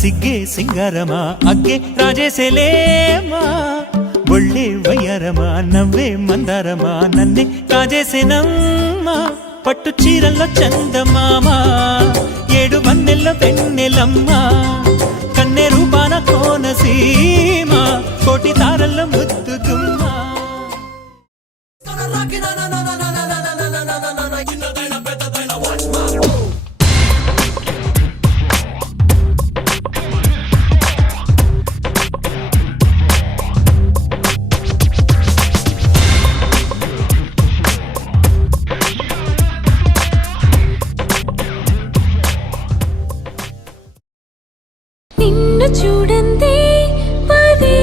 సిగ్గే సింగారమా అగ్గే రాజేసేలేమా ఒళ్ళే వయ్యారమా నవ్వే మందారమా నన్నే కాజేసేనమ్మా పట్టు చీరల్లో చందమామా ఏడు వన్నెల్ల వెన్నెలమ్మా కన్నె రూపాన కోనసీమ కోటి తారల్లో ముద్దుగుమ్మా చూడండి పదే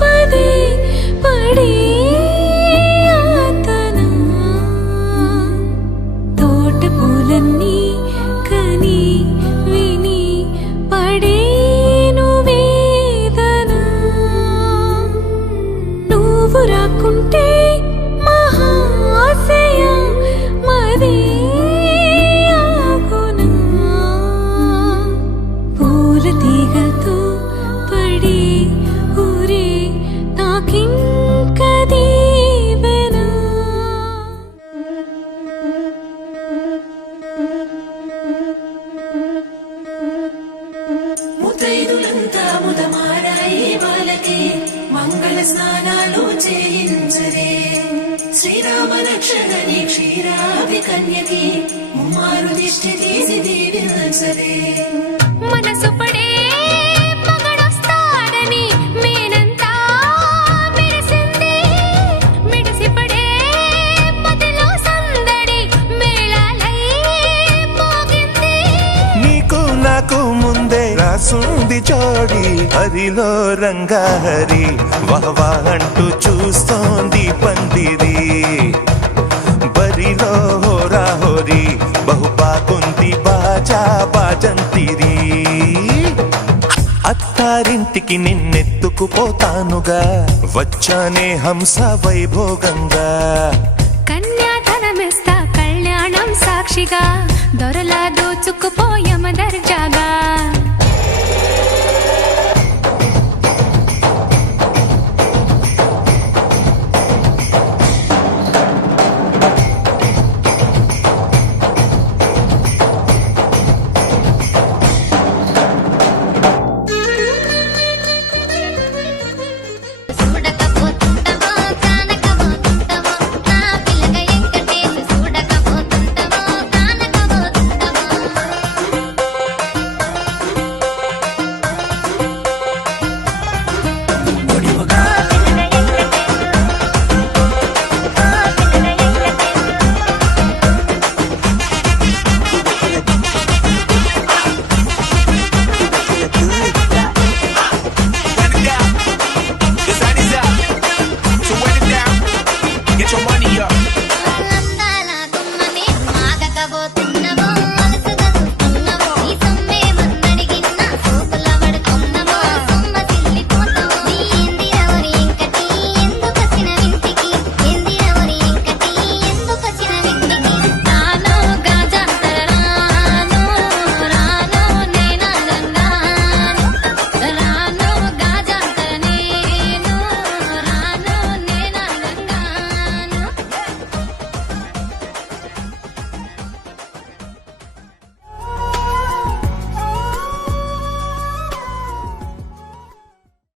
పదే పడే ఆతన తోట పూలన్నీ కని విని పడేను వేదన నువ్వు రాకుంటే మహాశయ మదే మంగళ స్నానాలు చేయించరే శ్రీరామ రక్షణని క్షీరాది కన్యకి ముమ్మారు దిష్టి తీసి దీవించరే మనసు పడే మగడొస్తాడని మేనంతా మెరిసింది మిడిసి పడే పదిలో సందడి మేళాలై మోగింది నీకు నాకు ముందే రాసుంది జోడి హరిలో రంగాహరి వహవా అంటూ చూస్తోంది పందిరి బరిలో హోరా హోరి బహు బాగుంది బాజా బాజంతిరి అత్తారింటికి నిన్నెత్తుకుపోతానుగా వచ్చానే హంస వైభోగంగా కన్యాధనమిస్తా కళ్యాణం సాక్షిగా దొరలా దోచుకుపోయమ దర్జాగా సుడ